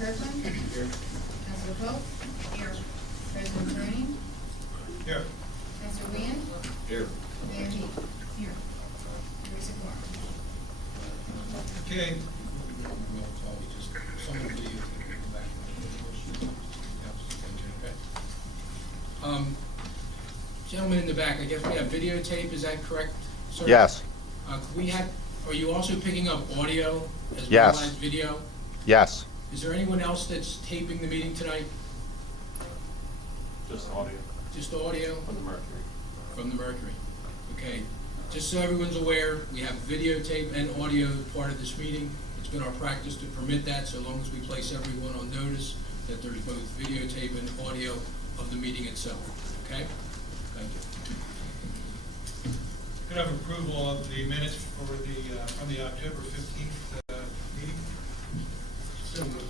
Kirkland. Here. Councilor Pope. Here. President Train. Here. Councilor Wynn. Here. Mayor Heath. Here. There is a quorum. Okay. Gentleman in the back, I guess we have videotape, is that correct, sir? Yes. Could we have, are you also picking up audio as well Yes. as video? Yes. Is there anyone else that's taping the meeting tonight? Just audio Just audio from the Mercury. from the Mercury? Okay, just so everyone's aware, we have videotape and audio part of this meeting. It's been our practice to permit that so long as we place everyone on notice that there's both videotape and audio of the meeting itself, okay? Thank you. Could I have approval of the minutes for the, from the October 15th meeting? So moved.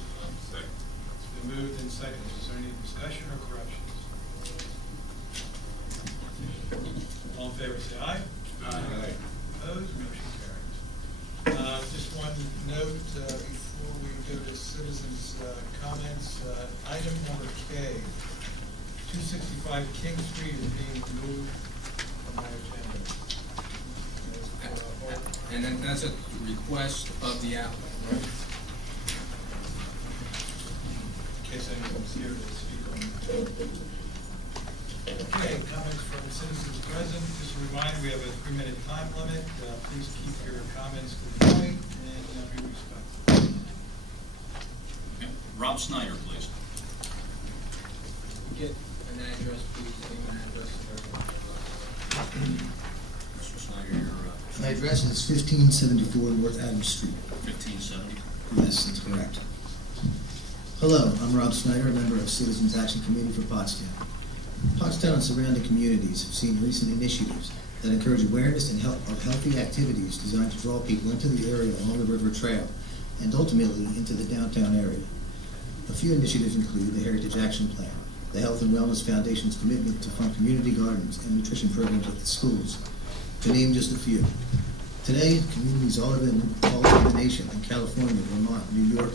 Second. It's been moved and seconded. Is there any discussion or corrections? All in favor, say aye. Aye. Opposed, motion carries. Just one note before we go to citizens' comments. Item number K, 265 King Street is being removed from my agenda. And then that's a request of the applicant, right? In case anyone's here to speak on it. Okay, comments from citizens present. Just a reminder, we have a 3-minute time limit. Please keep your comments to the point and be respectful. Rob Snyder, please. Get an address, please, name and address of everyone. Mr. Snyder, you're My address is 1574 North Adams Street. 1570. Yes, that's correct. Hello, I'm Rob Snyder, a member of Citizens Action Committee for Pottstown. Pottstown and surrounding communities have seen recent initiatives that encourage awareness and of healthy activities designed to draw people into the area along the river trail and ultimately into the downtown area. A few initiatives include the Heritage Action Plan, the Health and Wellness Foundation's commitment to fund community gardens and nutrition programs at the schools, to name just a few. Today, communities all over the nation, in California, Vermont, New York,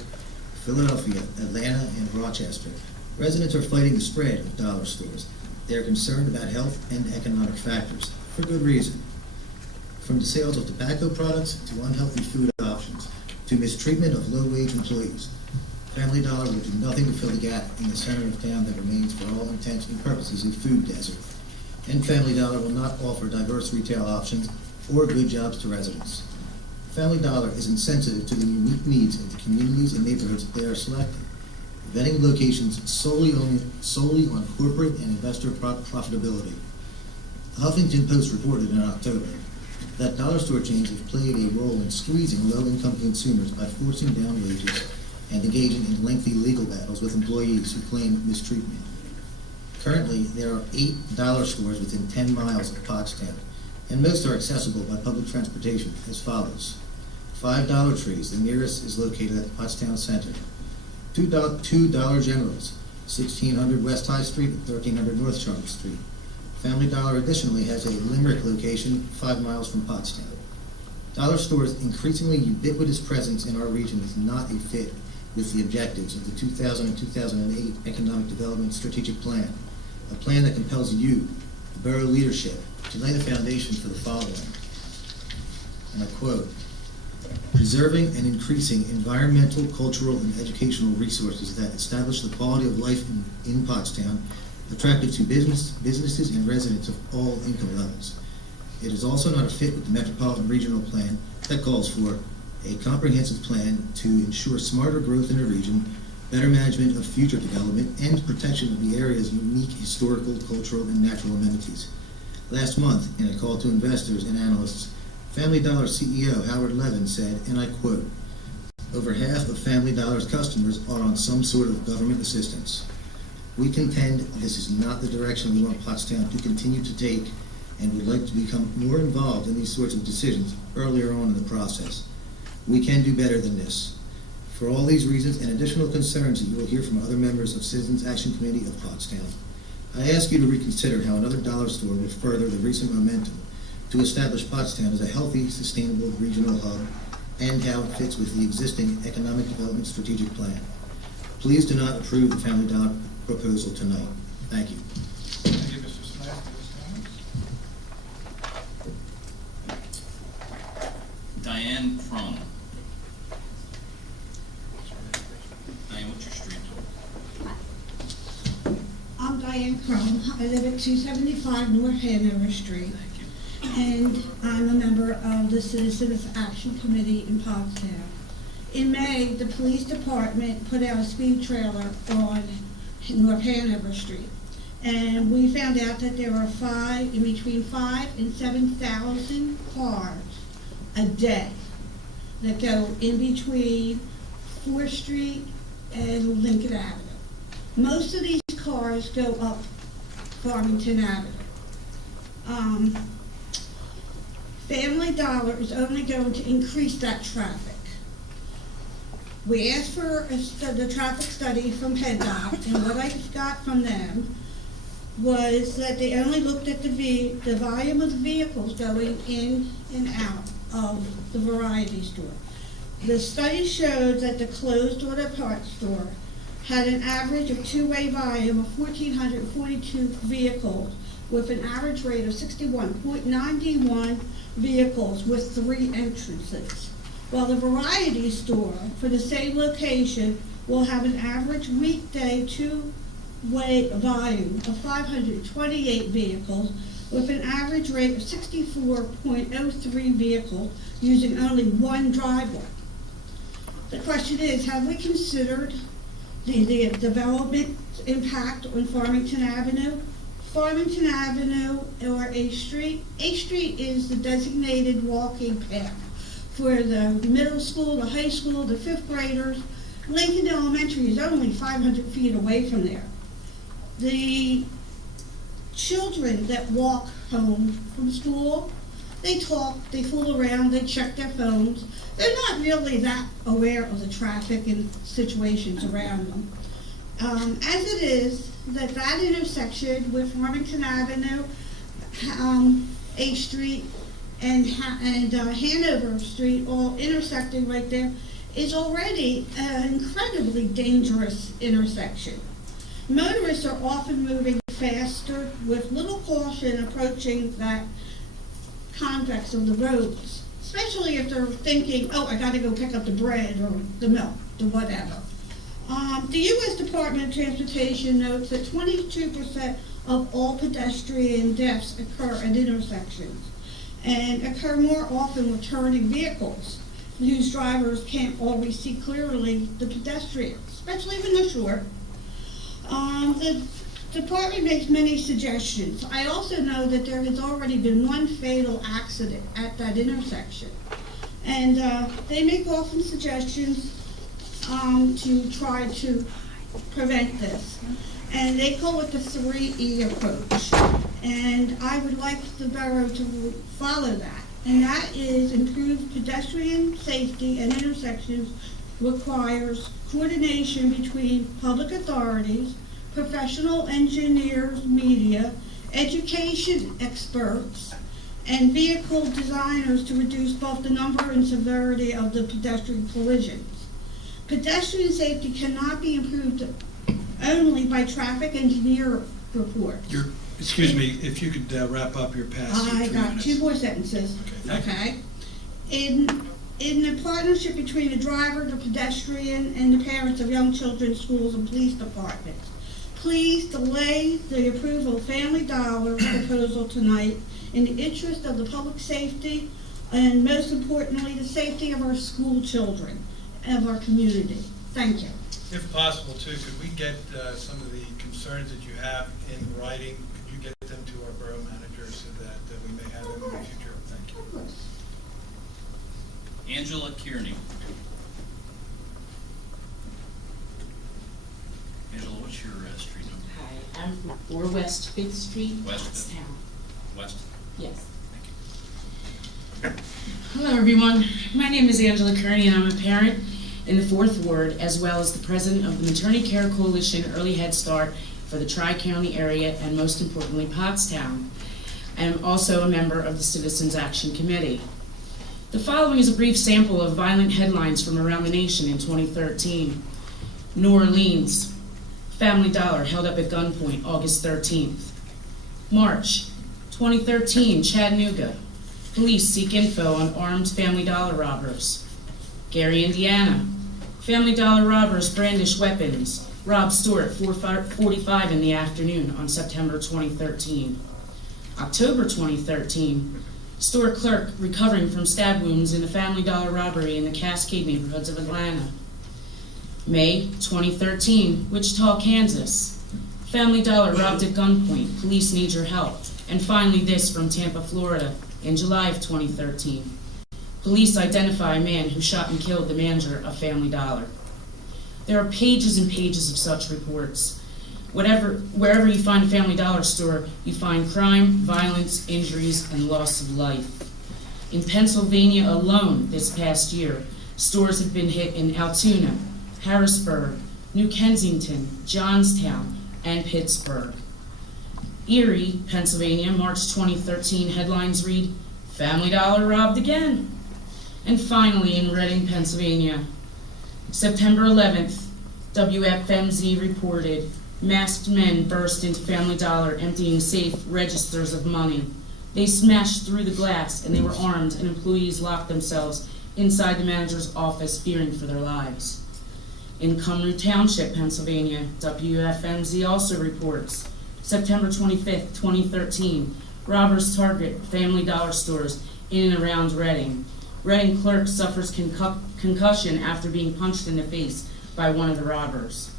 Philadelphia, Atlanta, and Rochester, residents are fighting the spread of dollar stores. They are concerned about health and economic factors, for good reason. From the sales of tobacco products to unhealthy food options, to mistreatment of low-wage employees, Family Dollar will do nothing to fill the gap in the center of town that remains, for all intents and purposes, a food desert. And Family Dollar will not offer diverse retail options or good jobs to residents. Family Dollar is insensitive to the unique needs of the communities and neighborhoods that they are selecting, vetting locations solely on corporate and investor profitability. The Huffington Post reported in October that dollar store chains have played a role in squeezing low-income consumers by forcing down wages and engaging in lengthy legal battles with employees who claim mistreatment. Currently, there are 8 dollar stores within 10 miles of Pottstown, and most are accessible by public transportation as follows. 5 Dollar Trees, the nearest is located at the Pottstown Center. 2 Dollar Generals, 1600 West High Street and 1300 North Charlotte Street. Family Dollar additionally has a Limerick location 5 miles from Pottstown. Dollar Store's increasingly ubiquitous presence in our region is not a fit with the objectives of the 2000 and 2008 Economic Development Strategic Plan, a plan that compels you, the borough leadership, to lay the foundation for the following. And I quote, preserving and increasing environmental, cultural, and educational resources that establish the quality of life in Pottstown, attractive to businesses and residents of all income levels. It is also not a fit with the Metropolitan Regional Plan that calls for a comprehensive plan to ensure smarter growth in the region, better management of future development, and protection of the area's unique historical, cultural, and natural amenities. Last month, in a call to investors and analysts, Family Dollar CEO Howard Levin said, and I quote, over half of Family Dollar's customers are on some sort of government assistance. We contend this is not the direction we want Pottstown to continue to take, and would like to become more involved in these sorts of decisions earlier on in the process. We can do better than this. For all these reasons and additional concerns that you will hear from other members of Citizens Action Committee of Pottstown, I ask you to reconsider how another dollar store will further the recent momentum to establish Pottstown as a healthy, sustainable regional hub, and how it fits with the existing Economic Development Strategic Plan. Please do not approve the Family Dollar proposal tonight. Thank you. Thank you, Mr. Snyder, for those comments. Diane Crum. Diane, what's your street number? I'm Diane Crum. I live at 275 North Hanover Street, Thank you. and I'm a member of the Citizens Action Committee in Pottstown. In May, the police department put out a speed trailer on North Hanover Street, and we found out that there are between 5,000 and 7,000 cars a day that go in between 4th Street and Lincoln Avenue. Most of these cars go up Farmington Avenue. Family Dollar is only going to increase that traffic. We asked for the traffic study from PennDOT, and what I got from them was that they only looked at the volume of the vehicles going in and out of the variety store. The study showed that the closed auto parts store had an average of two-way volume of 1,442 vehicles with an average rate of 61.91 vehicles with 3 entrances, while the variety store for the same location will have an average weekday two-way volume of 528 vehicles with an average rate of 64.03 vehicles using only 1 driveway. The question is, have we considered the development impact on Farmington Avenue? Farmington Avenue or A Street. A Street is the designated walking path for the middle school, the high school, the 5th graders. Lincoln Elementary is only 500 feet away from there. The children that walk home from school, they talk, they fool around, they check their phones. They're not really that aware of the traffic and situations around them. As it is, that intersection with Farmington Avenue, A Street, and Hanover Street, all intersecting right there, is already an incredibly dangerous intersection. Motorists are often moving faster with little caution approaching that convex of the roads, especially if they're thinking, oh, I gotta go pick up the bread or the milk, or whatever. The U.S. Department of Transportation notes that 22% of all pedestrian deaths occur at intersections and occur more often with turning vehicles whose drivers can't always see clearly the pedestrians, especially when they're short. The department makes many suggestions. I also know that there has already been 1 fatal accident at that intersection. And they make often suggestions to try to prevent this. And they call it the 3E approach. And I would like the borough to follow that. And that is improved pedestrian safety and intersections requires coordination between public authorities, professional engineers, media, education experts, and vehicle designers to reduce both the number and severity of the pedestrian collisions. Pedestrian safety cannot be improved only by traffic engineer reports. Excuse me, if you could wrap up your past. I got 2 more sentences. Okay. In the partnership between the driver, the pedestrian, and the parents of young children, schools, and police departments, please delay the approval of Family Dollar proposal tonight in the interest of the public safety and most importantly, the safety of our school children of our community. Thank you. If possible too, could we get some of the concerns that you have in writing? Could you get them to our borough manager so that we may have them in the future? Thank you. Of course. Angela Kearney. Angela, what's your street number? Hi, I'm from 4 West 5th Street, West Pottstown. West? Yes. Thank you. Hello, everyone. My name is Angela Kearney, and I'm a parent in the 4th Ward, as well as the president of the Maternity Care Coalition Early Head Start for the Tri-County area, and most importantly, Pottstown. I am also a member of the Citizens Action Committee. The following is a brief sample of violent headlines from around the nation in 2013. New Orleans, Family Dollar held up at gunpoint August 13th. March 2013, Chattanooga, police seek info on armed Family Dollar robbers. Gary, Indiana, Family Dollar robbers brandish weapons, robbed store at 4:45 in the afternoon on September 2013. October 2013, store clerk recovering from stab wounds in a Family Dollar robbery in the Cascade neighborhoods of Atlanta. May 2013, Wichita, Kansas, Family Dollar robbed at gunpoint, police need your help. And finally this from Tampa, Florida, in July of 2013. Police identify a man who shot and killed the manager of Family Dollar. There are pages and pages of such reports. Wherever you find a Family Dollar store, you find crime, violence, injuries, and loss of life. In Pennsylvania alone this past year, stores have been hit in Altoona, Harrisburg, New Kensington, Johnstown, and Pittsburgh. Erie, Pennsylvania, March 2013, headlines read, Family Dollar robbed again. And finally, in Reading, Pennsylvania, September 11th, WFMZ reported, masked men burst into Family Dollar emptying safe registers of money. They smashed through the glass and they were armed, and employees locked themselves inside the manager's office fearing for their lives. In Cumru Township, Pennsylvania, WFMZ also reports, September 25th, 2013, robbers target Family Dollar stores in and around Reading. Reading clerk suffers concussion after being punched in the face by one of the robbers.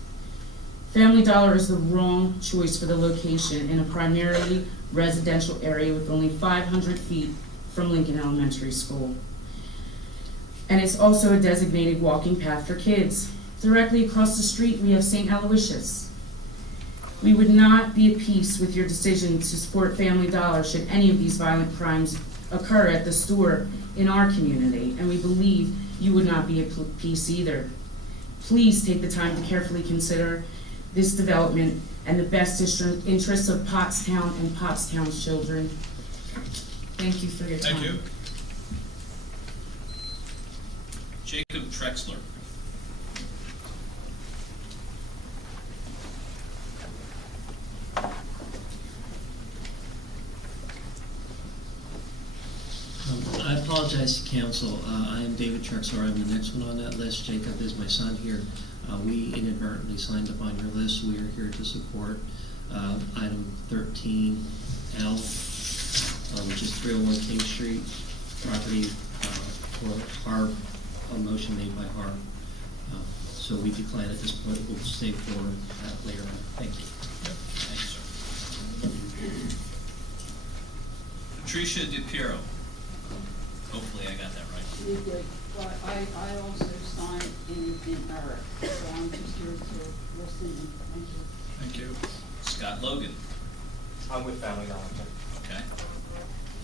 Family Dollar is the wrong choice for the location in a primarily residential area with only 500 feet from Lincoln Elementary School. And it's also a designated walking path for kids. Directly across the street, we have St. Aloysius. We would not be at peace with your decision to support Family Dollar should any of these violent crimes occur at the store in our community, and we believe you would not be at peace either. Please take the time to carefully consider this development and the best interests of Pottstown and Pottstown's children. Thank you for your time. Thank you. Jacob Trexler. I apologize to council. I am David Trexler. I'm the next one on that list. Jacob is my son here. We inadvertently signed up on your list. We are here to support item 13L, which is 301 King Street, property for Harb, a motion made by Harb. So we decline at this point. We'll stay for that later on. Thank you. Yep. Thank you, sir. Patricia DiPiero. Hopefully I got that right. You did, but I also signed in error, so I'm just here to listen and thank you. Thank you. Scott Logan. I'm with Family Dollar. Okay.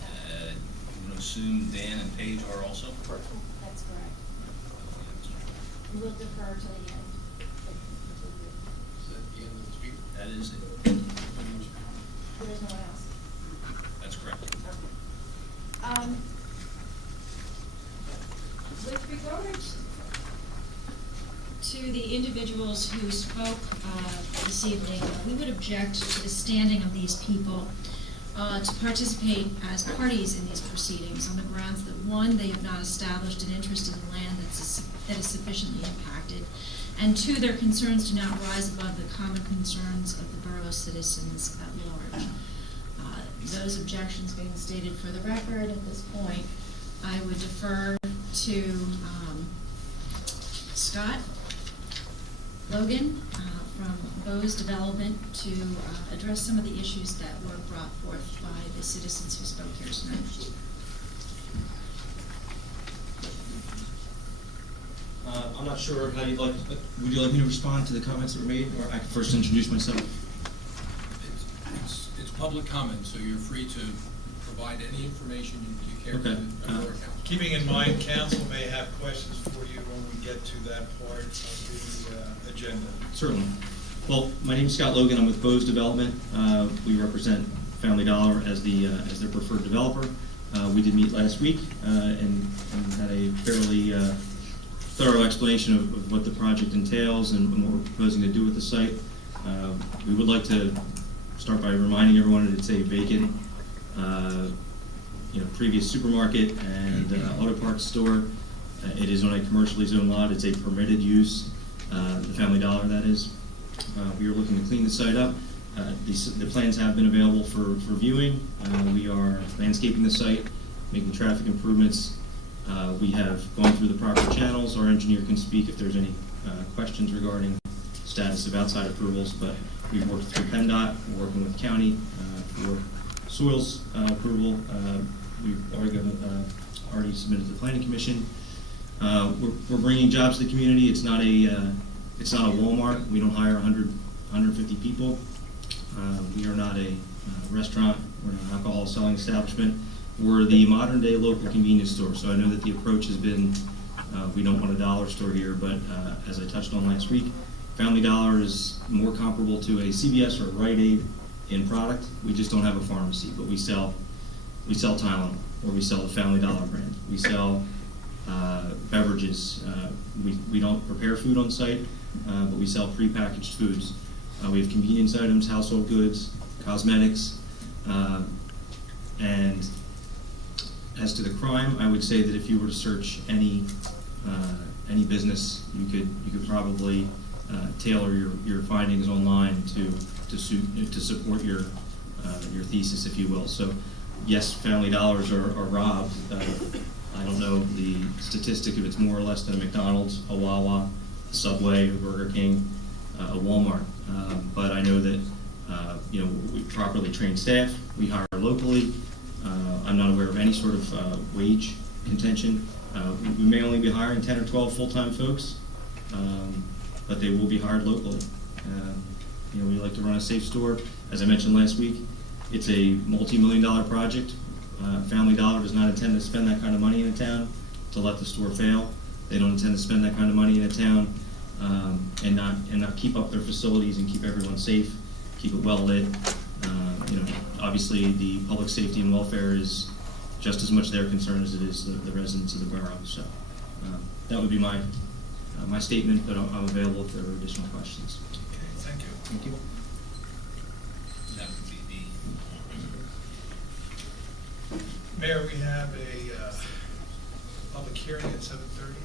I'm going to assume Dan and Paige are also? Correct. That's correct. We'll defer to the end. Is that the end of the speaker? That is it. There's no one else. That's correct. With regard to the individuals who spoke this evening, we would object to the standing of these people to participate as parties in these proceedings on the grounds that, one, they have not established an interest in the land that is sufficiently impacted, and two, their concerns do not rise above the common concerns of the borough citizens at large. Those objections being stated for the record at this point, I would defer to Scott Logan from Bose Development to address some of the issues that were brought forth by the citizens who spoke here tonight. I'm not sure how you'd like, would you like me to respond to the comments that were made, or I can first introduce myself? It's public comment, so you're free to provide any information you care to Okay. the Borough Council. Keeping in mind, council may have questions for you when we get to that part of the agenda. Certainly. Well, my name is Scott Logan. I'm with Bose Development. We represent Family Dollar as their preferred developer. We did meet last week and had a fairly thorough explanation of what the project entails and what we're proposing to do with the site. We would like to start by reminding everyone that it's a vacant, previous supermarket and auto parts store. It is on a commercially zoned lot. It's a permitted use, the Family Dollar, that is. We are looking to clean the site up. The plans have been available for viewing. We are landscaping the site, making traffic improvements. We have gone through the proper channels. Our engineer can speak if there's any questions regarding status of outside approvals, but we've worked through PennDOT. We're working with county for soils approval. We've already submitted to the Planning Commission. We're bringing jobs to the community. It's not a Walmart. We don't hire 150 people. We are not a restaurant. We're not an alcohol selling establishment. We're the modern day local convenience store. So I know that the approach has been, we don't want a dollar store here, but as I touched on last week, Family Dollar is more comparable to a CVS or a Rite Aid in product. We just don't have a pharmacy, but we sell Tylenol, or we sell the Family Dollar brand. We sell beverages. We don't prepare food on site, but we sell prepackaged foods. We have convenience items, household goods, cosmetics, and as to the crime, I would say that if you were to search any business, you could probably tailor your findings online to support your thesis, if you will. So, yes, Family Dollars are robbed. I don't know the statistic if it's more or less than a McDonald's, a Wawa, a Subway, a Burger King, a Walmart. But I know that we properly train staff. We hire locally. I'm not aware of any sort of wage contention. We may only be hiring 10 or 12 full-time folks, but they will be hired locally. We like to run a safe store. As I mentioned last week, it's a multi-million-dollar project. Family Dollar does not intend to spend that kind of money in a town to let the store fail. They don't intend to spend that kind of money in a town and not keep up their facilities and keep everyone safe, keep it well lit. Obviously the public safety and welfare is just as much their concern as it is the residents of the borough. So that would be my statement, but I'm available if there are additional questions. Okay, thank you. Thank you. That would be Mayor, we have a public hearing at 7:30.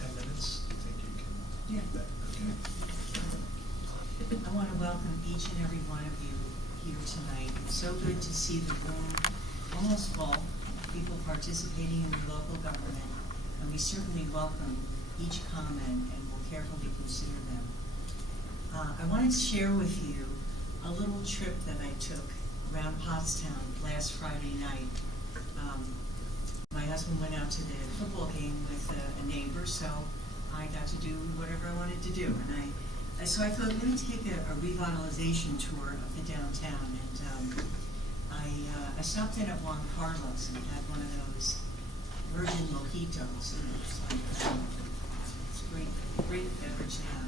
10 minutes. Do you think you can Yeah. do that? Okay. I want to welcome each and every one of you here tonight. It's so good to see the room almost full, people participating in the local government, and we certainly welcome each comment and will carefully consider them. I wanted to share with you a little trip that I took around Pottstown last Friday night. My husband went out to the football game with a neighbor, so I got to do whatever I wanted to do. And so I thought, let me take a revitalization tour of the downtown. And I stopped in at Juan Carlos and had one of those virgin mojitos. And it's like, it's a great beverage now.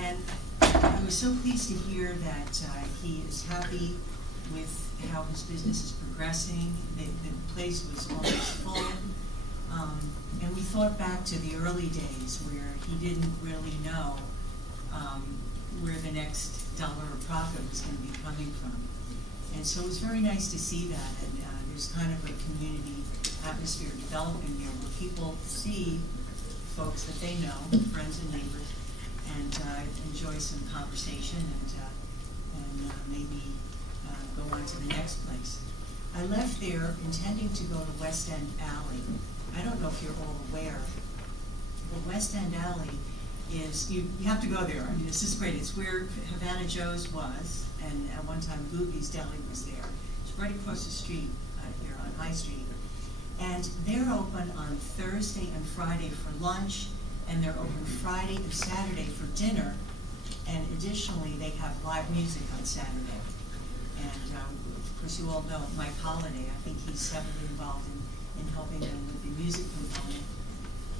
And I was so pleased to hear that he is happy with how his business is progressing. The place was almost full. And we thought back to the early days where he didn't really know where the next dollar of profit was going to be coming from. And so it was very nice to see that. And there's kind of a community atmosphere developing here where people see folks that they know, friends and neighbors, and enjoy some conversation and maybe go on to the next place. I left there intending to go to West End Alley. I don't know if you're all aware, but West End Alley is, you have to go there. I mean, this is great. It's where Havana Joe's was, and at one time Boogie's Deli was there. It's right across the street here on High Street. And they're open on Thursday and Friday for lunch, and they're open Friday and Saturday for dinner. And additionally, they have live music on Saturday. And of course, you all know Mike Holliday. I think he's heavily involved in helping them with the music component.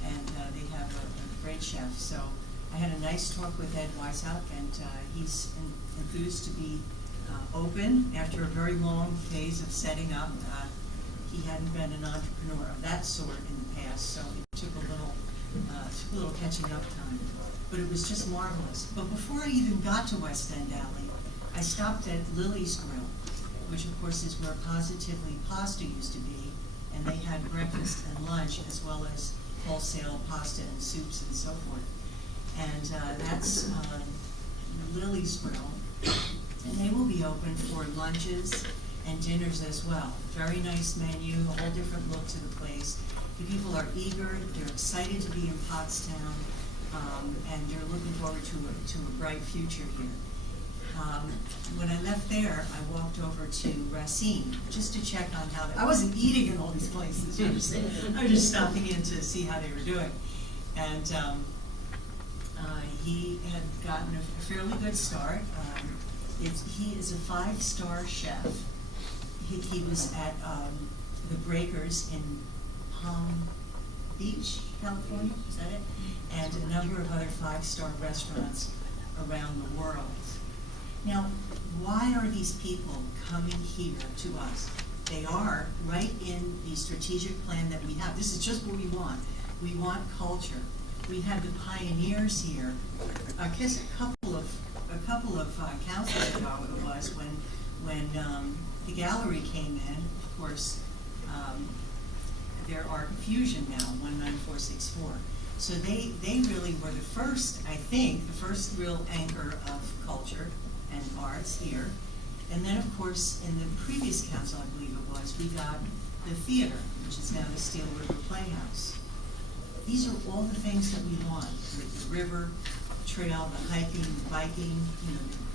And they have a great chef. So I had a nice talk with Ed Weishaupt, and he's enthused to be open after a very long phase of setting up. He hadn't been an entrepreneur of that sort in the past, so it took a little took a little catching up time, but it was just marvelous. But before I even got to West End Alley, I stopped at Lily's Grill, which of course is where Positively Pasta used to be, and they had breakfast and lunch as well as wholesale pasta and soups and so forth. And that's Lily's Grill, and they will be open for lunches and dinners as well. Very nice menu, a whole different look to the place. The people are eager, they're excited to be in Pottstown, and they're looking forward to a bright future here. When I left there, I walked over to Racine just to check on how I wasn't eating in all these places. I was just stopping in to see how they were doing. And he had gotten a fairly good start. He is a 5-star chef. He was at the Breakers in Palm Beach, California, is that it? And a number of other 5-star restaurants around the world. Now, why are these people coming here to us? They are right in the strategic plan that we have. This is just what we want. We want culture. We had the pioneers here. I guess a couple of councils ago it was when the gallery came in. Of course, they're Art Fusion now, 19464. So they really were the first, I think, the first real anchor of culture and arts here. And then, of course, in the previous council, I believe it was, we got the theater, which is now the Steel River Playhouse. These are all the things that we want: the river, trail, the hiking, the biking,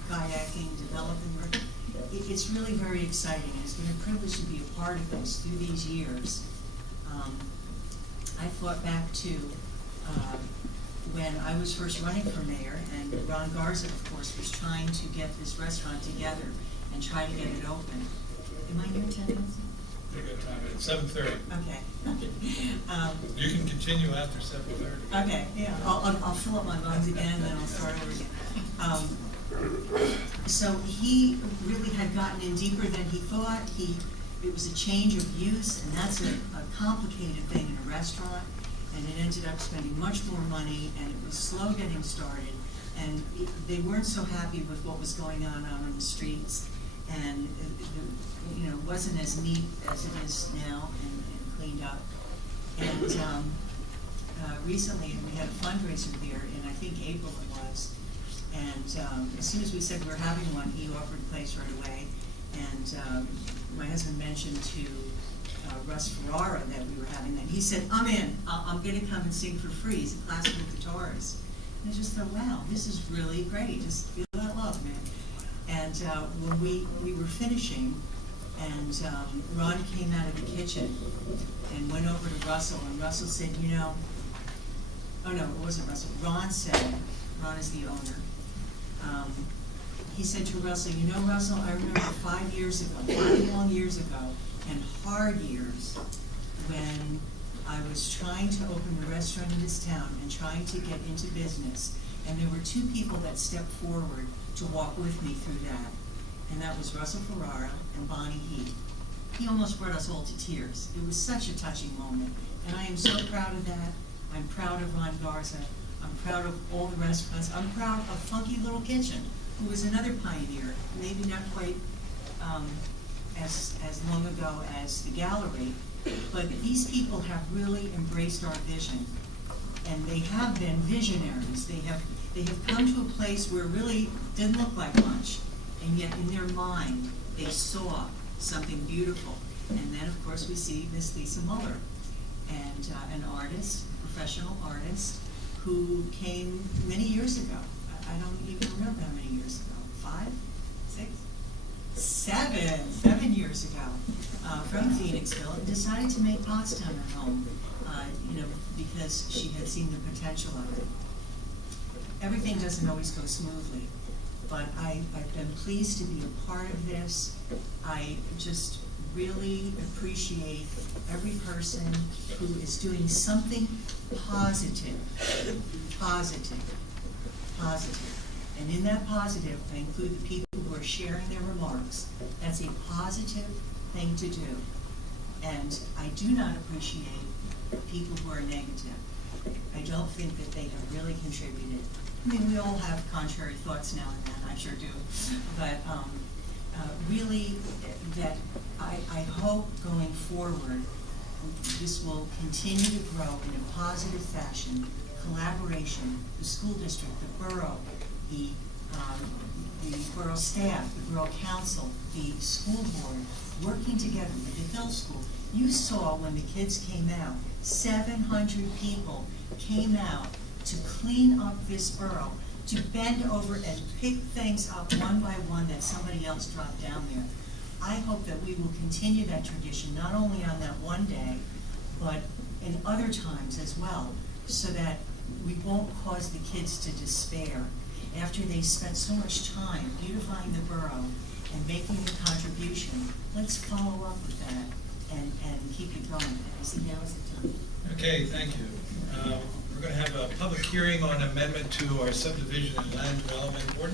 kayaking, developing. It's really very exciting, and it's been a privilege to be a part of this through these years. I thought back to when I was first running for mayor, and Ron Garza, of course, was trying to get this restaurant together and try to get it open. Am I here 10 minutes? They got time at 7:30. Okay. You can continue after 7:30. Okay, yeah, I'll fill up my lungs again, and then I'll start over again. So he really had gotten in deeper than he thought. It was a change of use, and that's a complicated thing in a restaurant. And it ended up spending much more money, and it was slow getting started. And they weren't so happy with what was going on out on the streets, and it wasn't as neat as it is now and cleaned up. And recently, we had a fundraiser there in, I think, April it was. And as soon as we said we were having one, he offered a place right away. And my husband mentioned to Russ Ferrara that we were having that. He said, I'm in. I'm going to come and sing for free. He's a classical guitarist. And I just thought, wow, this is really great. Just feel that love, man. And when we were finishing, and Ron came out of the kitchen and went over to Russell, and Russell said, oh no, it wasn't Russell. Ron said, Ron is the owner. He said to Russell, Russell, I remember 5 years ago, 5 long years ago, and hard years, when I was trying to open a restaurant in this town and trying to get into business, and there were 2 people that stepped forward to walk with me through that, and that was Russell Ferrara and Bonnie Heath. He almost brought us all to tears. It was such a touching moment, and I am so proud of that. I'm proud of Ron Garza. I'm proud of all the restaurants. I'm proud of Funky Little Kitchen, who was another pioneer, maybe not quite as long ago as the gallery, but these people have really embraced our vision, and they have been visionaries. They have come to a place where it really didn't look like much, and yet in their mind they saw something beautiful. And then of course we see Miss Lisa Muller, and an artist, a professional artist, who came many years ago. I don't even remember how many years ago. 5, 6, 7 years ago, from Phoenixville, and decided to make Pottstown her home, because she had seen the potential of it. Everything doesn't always go smoothly, but I've been pleased to be a part of this. I just really appreciate every person who is doing something positive. And in that positive, I include the people who are sharing their remarks. That's a positive thing to do. And I do not appreciate people who are negative. I don't think that they have really contributed. I mean, we all have contrary thoughts now and then, I sure do. But really, that I hope going forward, this will continue to grow in a positive fashion, collaboration, the school district, the borough, the borough staff, the borough council, the school board, working together with the Hill School. You saw when the kids came out, 700 people came out to clean up this borough, to bend over and pick things up one by one that somebody else dropped down there. I hope that we will continue that tradition, not only on that one day, but in other times as well, so that we won't cause the kids to despair after they spent so much time beautifying the borough and making a contribution. Let's follow up with that and keep it going. I see now is the time. Okay, thank you. We're going to have a public hearing on amendment to our subdivision and land development ordinance.